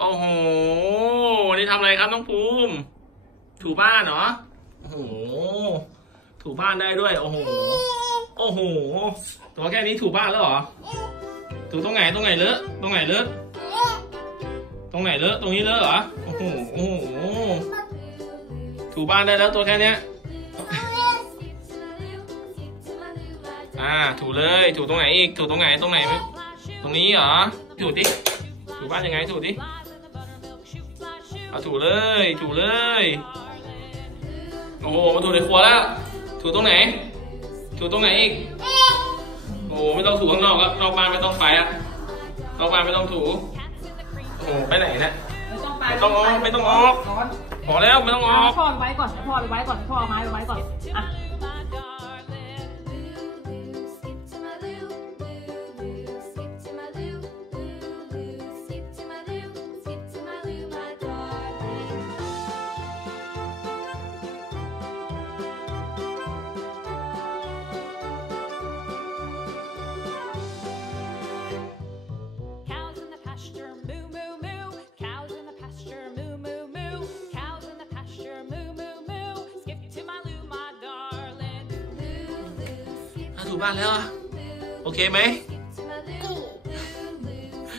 โอ้โหวันนี้ทำอะไรครับน้องภูมิ ถูบ้านเหรอ โอ้โห ถูบ้านได้ด้วย โอ้โห โอ้โห ตัวแค่นี้ถูบ้านแล้วเหรอ ถูตรงไหนตรงไหนเลอะ ตรงไหนเลอะ ตรงไหนเลอะ ตรงนี้เลอะเหรอ โอ้โห โอ้โห ถูบ้านได้แล้วตัวแค่เนี้ย อ่า ถูเลย ถูตรงไหนอีก ถูตรงไหน ตรงไหน ตรงนี้เหรอ ถูดิถูบ้านยังไงถูดิ เอาถูเลย ถูเลย โอ้โห มาถูในครัวแล้ว ถูตรงไหน ถูตรงไหนอีก โอ้โห ไม่ต้องถูข้างนอกก็นอกบ้านไม่ต้องไปอะนอกบ้านไม่ต้องถู โอ้โห ไปไหนเนะไม่ต้องไปไม่ต้องออก ไม่ต้องออกร้อนพอแล้วไม่ต้องอเอาอกพ่อไปไว้ก่อนเอาพ่อไปไว้ก่อนพ่อเอาไม้ไปไว้ก่อน อะ สู่บ้านแล้ว โอเคไหม